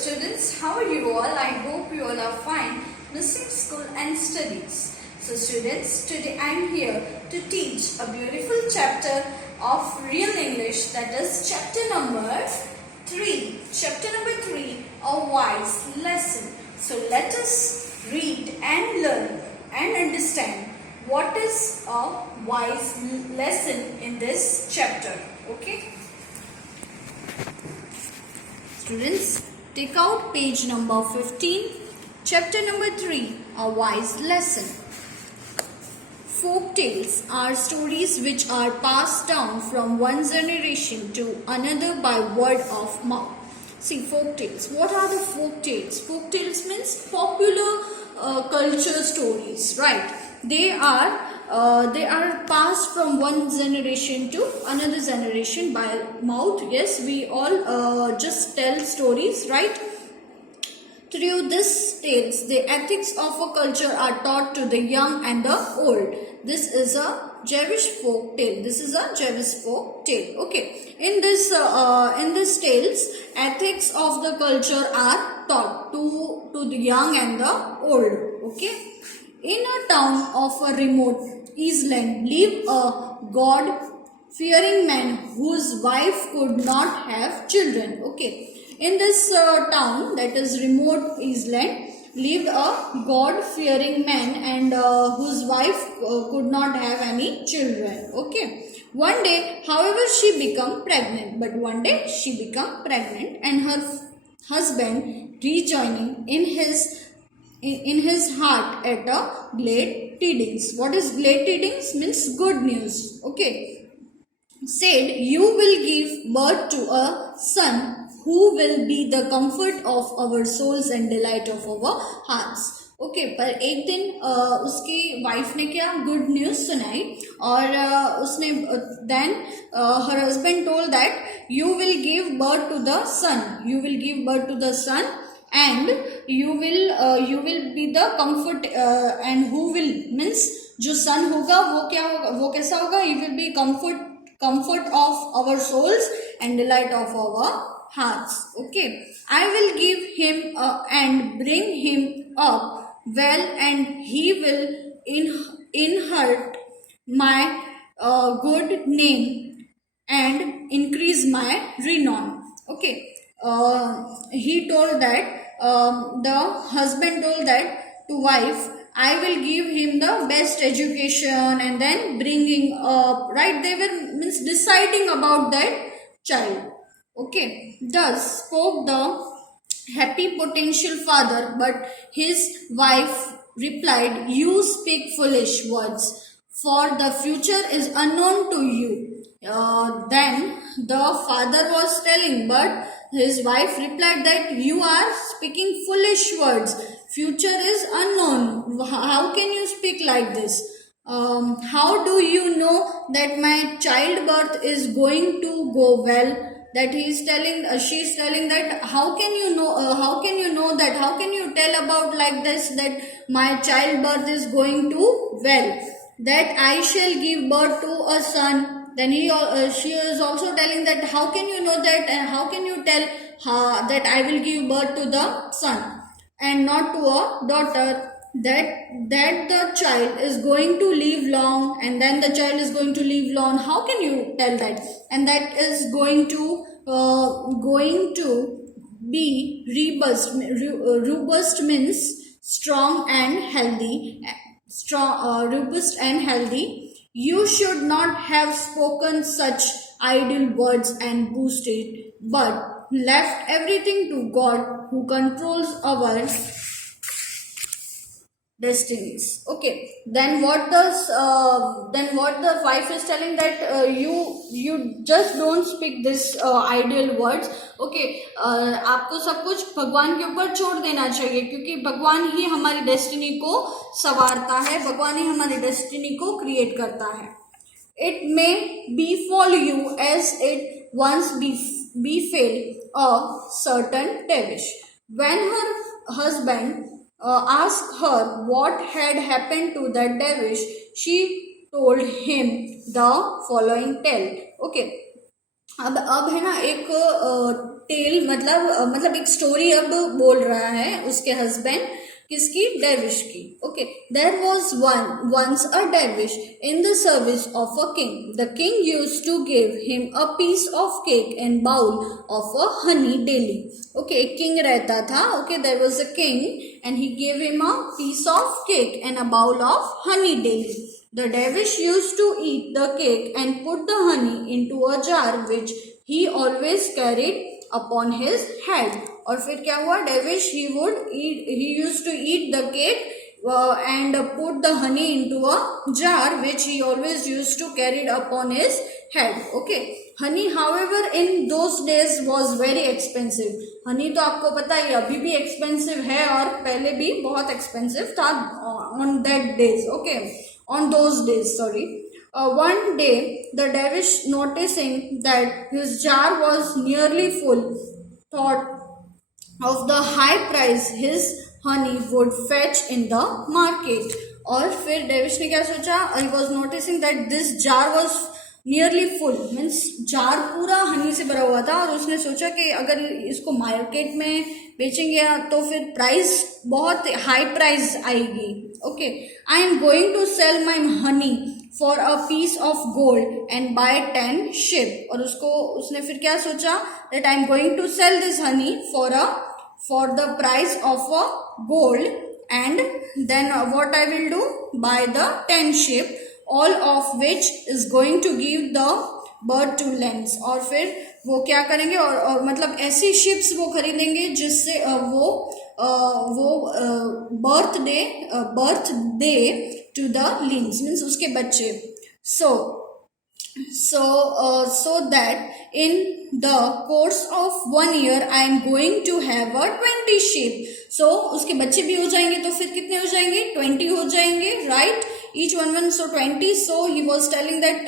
students, how are you all? I hope you all are fine, missing school and studies. So students, today I am here to teach a beautiful chapter of real English, that is chapter number 3. Chapter number 3, a wise lesson. So let us read and learn and understand what is a wise lesson in this chapter. Okay? Students, take out page number 15, chapter number 3, a wise lesson. Folk tales are stories which are passed down from one generation to another by word of mouth. See, folk tales. What are the folk tales? Folk tales means popular culture stories, right? They are passed from one generation to another generation by mouth. Yes, we all just tell stories, right? Through these tales, the ethics of a culture are taught to the young and the old. This is a Jewish folk tale. This is a Jewish folk tale. Okay. In this tales, ethics of the culture are taught to the young and the old. Okay. In a town of a remote island lived a God-fearing man whose wife could not have children. Okay. In this town, that is remote island, lived a God-fearing man and whose wife could not have any children. Okay. One day, however, she became pregnant. But one day, she became pregnant and her husband rejoining in his heart at a glad tidings. What is glad tidings? Means good news. Okay. Said, you will give birth to a son who will be the comfort of our souls and delight of our hearts. Okay पर एक दिन उसकी wife ने क्या good news सुनाई और उसने then her husband told that you will give birth to the son, you will give birth to the son and you will be the comfort and who will means जो सन होगा वो क्या होगा, वो कैसा होगा, he will be comfort of our souls and delight of our hearts. Okay, I will give him and bring him up well and he will inherit my good name and increase my renown. Okay, he told that the husband told that to wife, I will give him the best education and then bringing up, right? They were means deciding about that child. Okay, thus spoke the happy potential father, but his wife replied, you speak foolish words, for the future is unknown to you. Then the father was telling, but his wife replied that you are speaking foolish words. Future is unknown. How can you speak like this? How do you know that my childbirth is going to go well? That he is telling, she is telling that how can you know that, how can you tell about like this that my childbirth is going to well, that I shall give birth to a son. Then she is also telling that how can you know that and how can you tell that I will give birth to the son and not to a daughter, that the child is going to live long and then the child is going to live long. How can you tell that? And that is going to be robust means strong and healthy. Robust and healthy. You should not have spoken such idle words and boasted, but left everything to God who controls our destinies. Okay, then what the wife is telling that you just don't speak this ideal words. Okay, आपको सब कुछ भगवान के ऊपर छोड़ देना चाहिए क्योंकि भगवान ही हमारी डेस्टिनी को संवारता है, भगवान ही हमारी डेस्टिनी को क्रिएट करता है. It may befall you as it once befell a certain dervish. When her husband asked her what had happened to the dervish, she told him the following tale. Okay, अब है ना एक tell मतलब एक story अब बोल रहा है उसके हस्बैंड, किसकी, dervish की. Okay, there was once a dervish in the service of a king. The king used to give him a piece of cake and bowl of a honey daily. Okay, एक king रहता था. Okay, there was a king and he gave him a piece of cake and a bowl of honey daily. The dervish used to eat the cake and put the honey into a jar which he always carried upon his head. और फिर क्या हुआ, dervish he used to eat the cake and put the honey into a jar which he always used to carry upon his head. Okay, honey however in those days was very expensive. honey तो आपको पता ही अभी भी expensive है और पहले भी बहुत expensive था on that days. Okay, on those days, sorry. One day the dervish, noticing that his jar was nearly full, thought of the high price his honey would fetch in the market. और फिर डेविश ने क्या सोचा, he was noticing that this jar was nearly full, means jar पूरा हनी से भरा हुआ था और उसने सोचा कि अगर इसको मार्केट में बेचेंगे तो फिर प्राइस बहुत हाई प्राइस आएगी. Okay, I am going to sell my honey for a piece of gold and buy 10 sheep. और उसने फिर क्या सोचा, that I am going to sell this honey for the price of a gold, and then what I will do, buy the 10 ship, all of which is going to give the birth to lands. और फिर वो क्या करेंगे और मतलब ऐसी ships वो खरीदेंगे जिससे वो बर्थ दे टू द लिंस, मीन्स उसके बच्चे. So that in the course of 1 year I am going to have a 20 sheep. So उसके बच्चे भी हो जाएंगे तो फिर कितने हो जाएंगे, 20 हो जाएंगे, right? Each one so 20. So he was telling that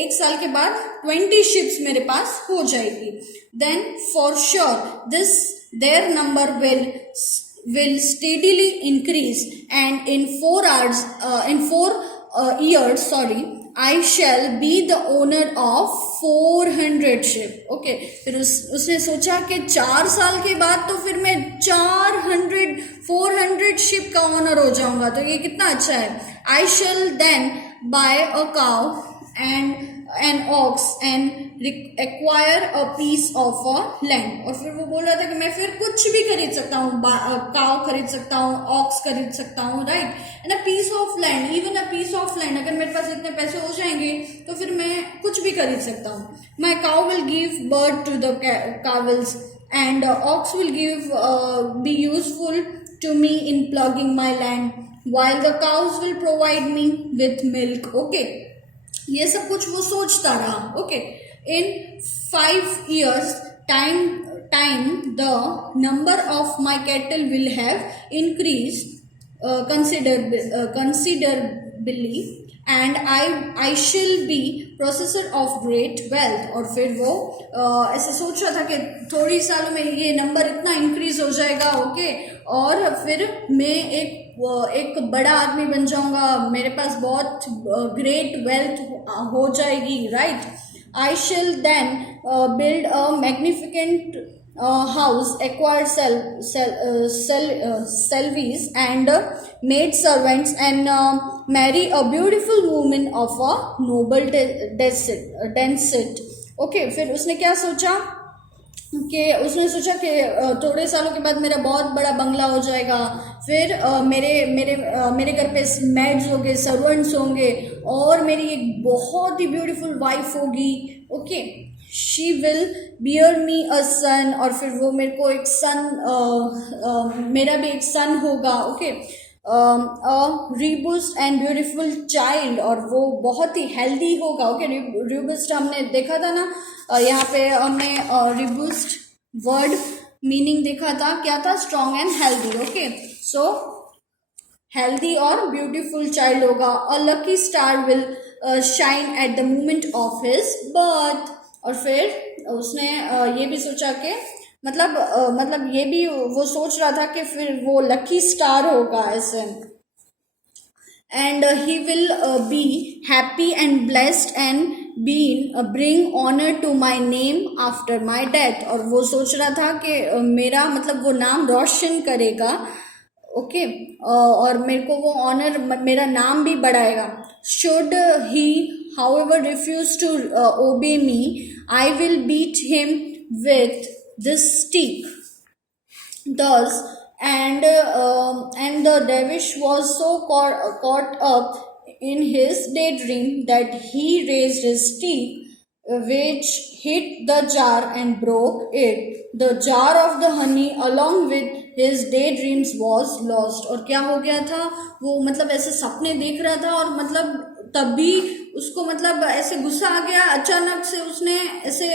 एक साल के बाद 20 ships मेरे पास हो जाएगी. Then for sure their number will steadily increase, and in 4 years, I shall be the owner of 400 ship. Okay, फिर उसने सोचा कि 4 साल के बाद तो फिर मैं 400 शिप का ओनर हो जाऊंगा, तो ये कितना अच्छा है. I shall then buy a cow and an ox and acquire a piece of a land. और फिर वो बोल रहा था कि मैं फिर कुछ भी खरीद सकता हूँ, काव खरीद सकता हूँ, ऑक्स खरीद सकता हूँ, right, and a piece of land, even a piece of land. अगर मेरे पास इतने पैसे हो जाएंगे तो फिर मैं कुछ भी खरीद सकता हूँ. My cow will give birth to the calves and ox will be useful to me in plugging my land, while the cows will provide me with milk. Okay, ये सब कुछ वो सोचता रहा. Okay, in 5 years time the number of my cattle will have increased considerably, and I shall be possessor of great wealth. और फिर वो ऐसे सोच रहा था कि थोड़ी सालों में ये नंबर इतना इंक्रीज हो जाएगा. ओके, और फिर मैं एक बड़ा आदमी बन जाऊंगा, मेरे पास बहुत ग्रेट वेल्थ हो जाएगी, right. I shall then build a magnificent house, acquire service and maid servants, and marry a beautiful woman of a noble descent. Okay, फिर उसने क्या सोचा कि थोड़े सालों के बाद मेरा बहुत बड़ा बंगला हो जाएगा, फिर मेरे घर पे मेड्स होंगे, सर्वेंट्स होंगे, और मेरी एक बहुत ही ब्यूटीफुल वाइफ होगी. ओके, शी विल बियर मी अ सन, और फिर वो मेरे को एक सन, मेरा भी एक सन होगा. ओके, रिबूस्ट एंड ब्यूटीफुल चाइल्ड, और वो बहुत ही हेल्दी होगा. ओके, रिबूस्ट हमने देखा था ना, यहाँ पे हमने रिबूस्ट वर्ड मीनिंग देखा था, क्या था, strong and healthy. Okay, so healthy और ब्यूटीफुल चाइल्ड होगा. अ lucky star will shine at the moment of his birth. और फिर उसने ये भी सोचा कि मतलब ये भी वो सोच रहा था कि फिर वो लकी स्टार होगा ऐसे, and he will be happy and blessed and bring honor to my name after my death. और वो सोच रहा था कि मेरा मतलब वो नाम रोशन करेगा, ओके, और मेरे को वो ऑनर, मेरा नाम भी बढ़ाएगा. Should he however refuse to obey me, I will beat him with this stick. Thus, and the dervish was so caught up in his daydream that he raised his stick, which hit the jar and broke it. The jar of the honey along with his daydreams was lost. और क्या हो गया था, वो मतलब ऐसे सपने देख रहा था और मतलब तभी उसको मतलब ऐसे गुस्सा आ गया अचानक से. उसने ऐसे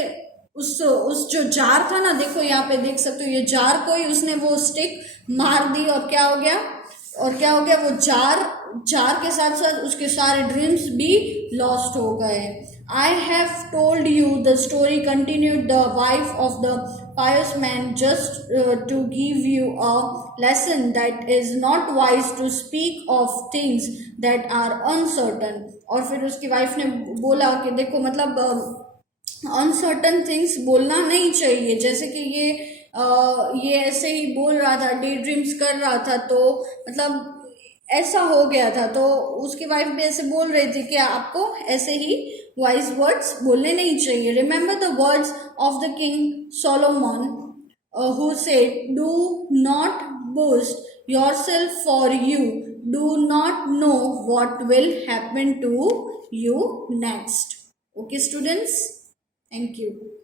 उस जो जार था ना, देखो यहाँ पे देख सकते हो, ये जार को ही उसने वो स्टिक मार दी. और क्या हो गया, वो जार के साथ साथ उसके सारे ड्रीम्स भी लॉस्ट हो गए. I have told you the story, continued the wife of the pious man, just to give you a lesson that is not wise to speak of things that are uncertain. और फिर उसकी wife ने बोला कि देखो मतलब uncertain things बोलना नहीं चाहिए. जैसे कि ये ऐसे ही बोल रहा था, डे ड्रीम्स कर रहा था, तो मतलब ऐसा हो गया था. तो उसकी वाइफ भी ऐसे बोल रही थी कि आपको ऐसे ही वाइज वर्ड्स बोलने नहीं चाहिए. Remember the words of the king Solomon who said, do not boast yourself, for you do not know what will happen to you next. Okay students, thank you.